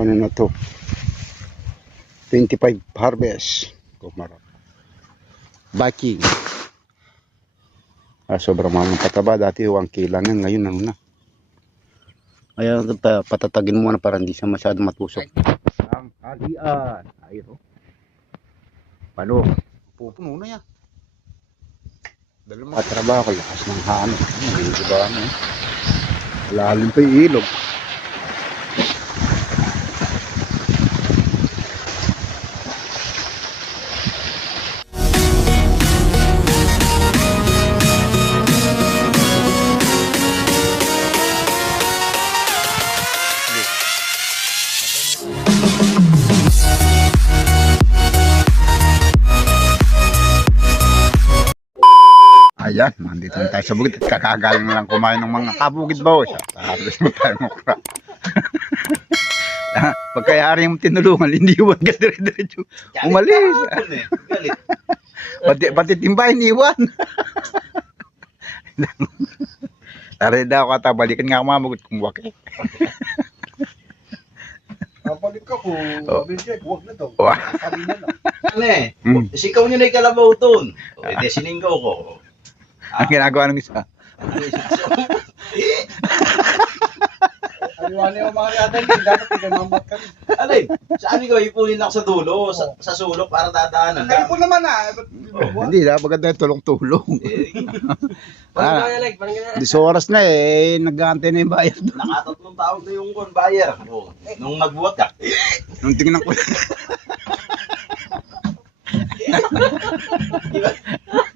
Ano na to? 25 harvest. Kumarap. Baking. Sobrang mga pataba. Dati 1 kilo na. Ngayon ano na. Kaya patatagin mo na para hindi siya masyado matusok. Ang halian. Ayun. Paano? Pupuno na yan. Dalawang trabaho. Lakas ng hano. Hindi ba ano? Lalim pa yung ilog. Ayan, nandito na tayo sa bukid at kakagaling na lang kumain ng mga kabukid ba o siya. Harvest mo tayo mukha. Pagkayari yung tinulungan, hindi iwan ka dire-diretso. Umalis. Pati timba, iniwan. Tari daw kata, balikan nga mamagot kung waki. Kapalik ka po, Abinjek, huwag na to. Sabi na lang. Ano eh, sikaw nyo na yung kalabaw doon. O, edi sininggaw ko. Ang ginagawa ng isa. Aliwan yung mga natin, dapat pinamamot ka rin. Alay, sabi ko, ipunin ako sa dulo, sa sulok para dadaanan Kayo lang. po naman Hindi na, maganda yung tulong-tulong. Di sa oras na nag-aantay na yung bayad. Nakatatlong tawag na yung buyer. O, nung magbuhat ka, Nung tingnan ko.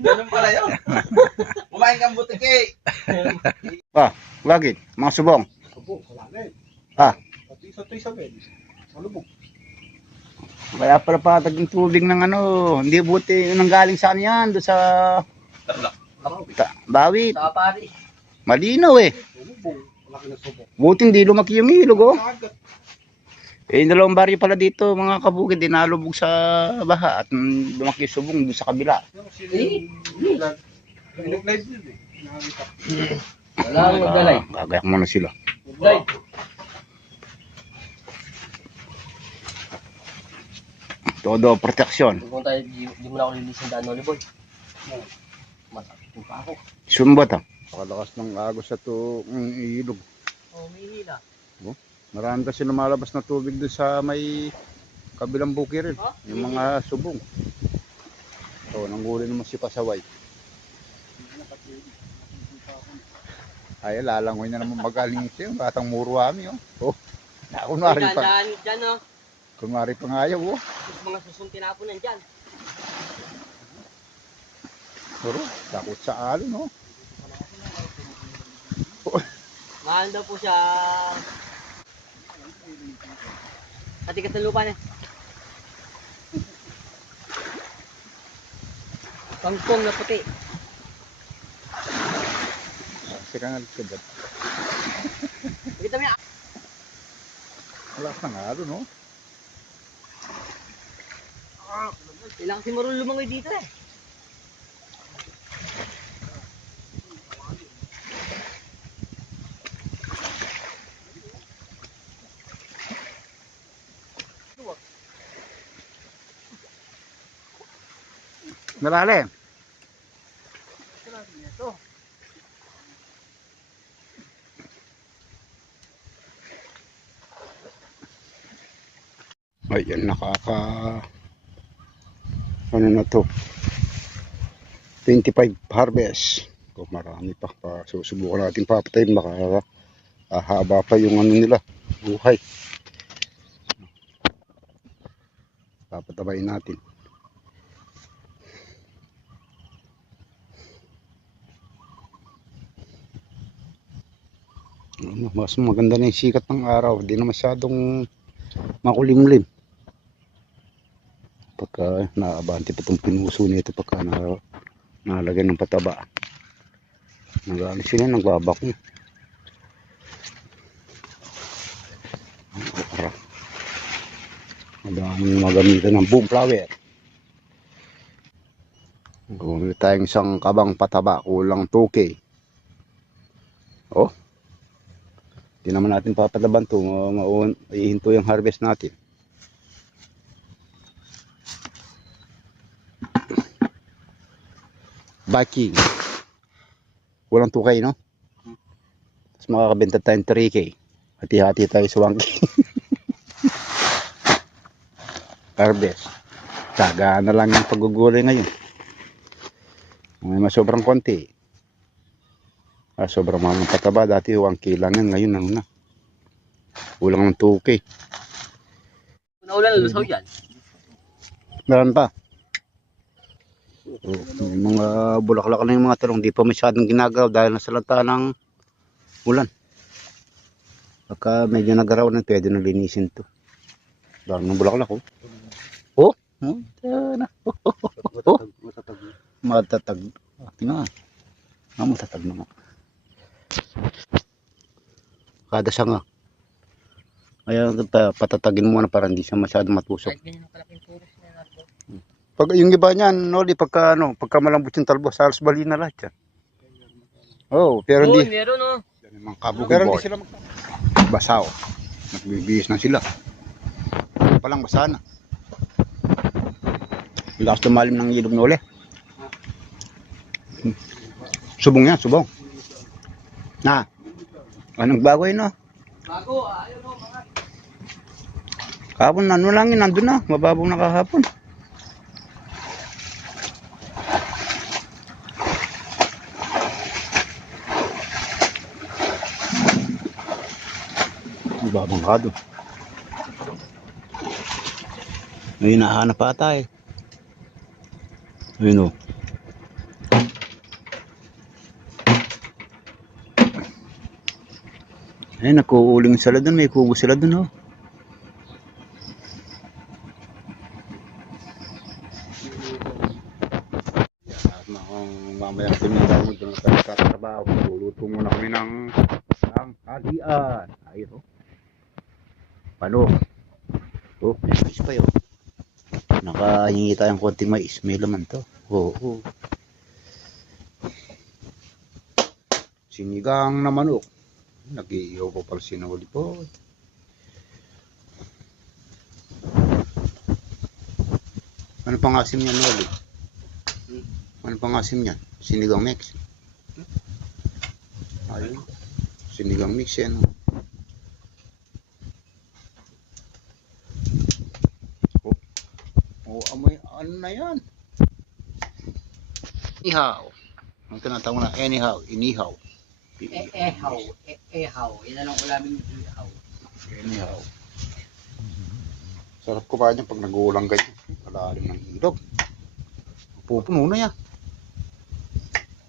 ganun pala yun. Kumain kang butike. Bakit? Mga subong. Opo, wala na eh. Ah. Pati sa toy sa bed. Malubog. Kaya pala patag yung tubig ng ano. Hindi buti nang galing saan yan. Doon sa Bawit. Pari. Malinaw eh. Malubog. Wala ka na subok. Buti hindi lumaki yung ilog oh. Kagat. Yung dalawang baryo pala dito mga kabukid. Dinalubog sa baha. At lumaki yung subong doon sa kabila. Yung sila yung vlog. Nag-live yun eh. Nakakita. Wala akong magdalay. Gagayak muna sila. Live. Todo proteksyon. Kung tayo, di mo na ako lilisin daan, Noli Boy. Masakit pa ako. Sumbat ah. Pakalakas ng agos sa to ilog. Oh, may hila. Marami kasi lumalabas na tubig doon sa may kabilang bukirin. Yung mga subong. So, nanghuli naman si Pasaway. Ay, lalangoy na naman magaling siya. Batang muruami oh. Oh, kunwari pa. Dyan, oh. Kunwari pa nga ayaw oh. Mga susong tinapunan dyan. Pero, takot sa alon no. Mahal daw po siya. Katikas ng lupa niya. Pangkong na puti. Kasi ka nga nagkagat. Kita mo yan. Wala ka nga alon no. Kailangan si Marul lumangoy dito eh. Malalim. Ayan, ano na to? 25 harvest. Kung marami pa. Susubukan natin papatayin. Baka haba pa yung ano nila. Buhay. Papatabayin natin. Mas maganda na yung sikat ng araw. Hindi na masyadong makulimlim. Pagka naabante pa itong pinuso nito pagka nalagay ng pataba. Nag-ano sila, nagbabak na. Madaming magamitan ng boom flower. Gumamit tayong isang kabang pataba, kulang 2K. Oh, Hindi naman natin papataban to. Ihinto yung harvest natin. Backing. Walang 2K, no? Tapos makakabenta tayong 3K. Hati-hati tayo sa 1K. Harvest. Tsagaan na lang yung paggugulay ngayon. May masobrang konti. Sobrang mahal ng pataba. Dati 1K lang yan. Ngayon ano na. Kulang ng 2K. Naulan, lusaw yan. Meron pa. May mga bulaklak na yung mga talong. Di pa masyadong ginagaw dahil nasa lanta ng ulan. Pagka medyo nagaraw na, pwede na linisin to. Dahil ng bulaklak, oh. Oh? Na. Matatag. Tingnan. Matatag na nga. Kada sanga. Kaya patatagin muna para hindi siya masyadong matusok. Kahit ganyan ang kalaking turos na natin. Pag yung iba niyan, no, pagka malambot yung talbos, halos bali na lahat yan. Oh, pero Oo, hindi. meron oh. Mga kabog pero hindi sila basaw. Nagbibihis na sila. Palang basa na. Lakas lumalim ng ilog na uli. Subong yan, subong. Na. Anong bago yun, no? Bago, ayun oh, mga. Kahapon, ano lang yun, nandun na. Mababong na kahapon. Mababong ka doon. May hinahanap pa tayo. Ayun o. Ay, nakuuling sila doon. May kubo sila doon o. Mamaya kami tayo doon sa trabaho. Luluto muna kami ng halian. Ayun o. Paano? Oh, may mais pa yun. Nakahingi tayong konting mais. May laman to. Oo. Sinigang na manok. Nag-iiyaw ko pala sinuli po. Ano pang asim yan, Noli? Ano pang asim yan? Sinigang mix. Ayun. Sinigang mix yan. Amoy, ano na yan? Inihaw. Ang tinatawag na inihaw. Ehaw. Yan na lang ulamin yung ihaw. Inihaw. Sarap ko pa niya pag nag-uulang ganyan. Malalim ng ilog. Pupuno na yan.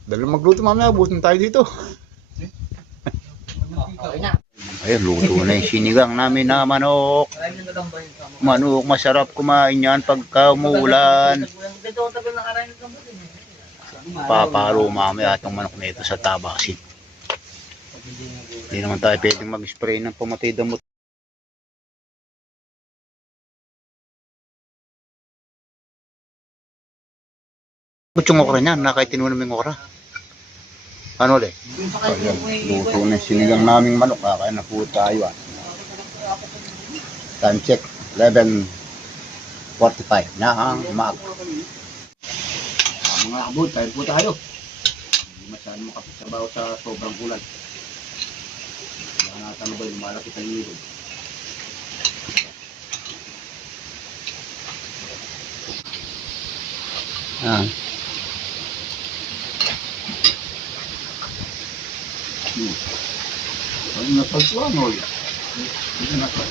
Dahil magluto mamaya, busin tayo dito. Okay na. Ayun, luto na yung sinigang namin na manok. Maraming na lang ba yung kamo? Manok, masarap kumain yan pagka umuulan. Dito tagal ng araw ng kamo din. Papalo mamaya itong manok na ito sa tabasin. Hindi naman tayo pwedeng mag-spray ng pumatay damot. Ba't yung okra niya? Nakaitin mo namin okra. Ano ulit? Luto na yung sinigang naming manok. Kaya na po tayo. Time check. 11:45 na ang umaga. Mga abod, tayo po tayo. Hindi masyadong makapisabaw sa sobrang ulan. Wala natin ba yung malapit ang ilog. Ano na pagkuhan mo yan? Hindi na pag.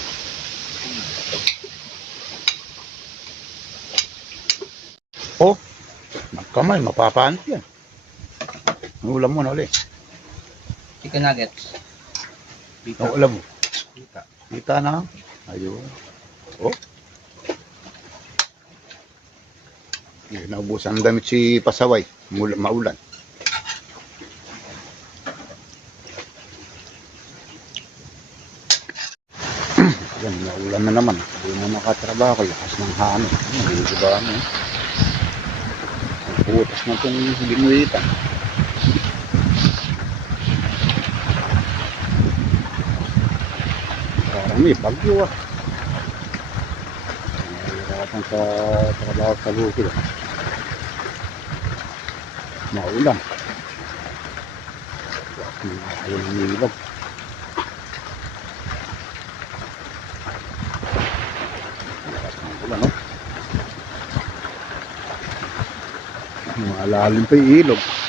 Oh, magkamay, mapapaanit yan. Ang ulam mo na ulit. Chicken nuggets. Ang ulam mo. Kita na. Ayun. Oh. Naubusan ang damit si Pasaway. Maulan. Yan, maulan na naman. Hindi na makatrabaho. Lakas ng hangin. Hindi ba ano? Ang putas na itong binuitan. May bagyo ah. Nahihirapan sa trabaho sa bukid ah. Maulan. Ayun ang nilog. Ulan, no? Malalim pa yung ilog.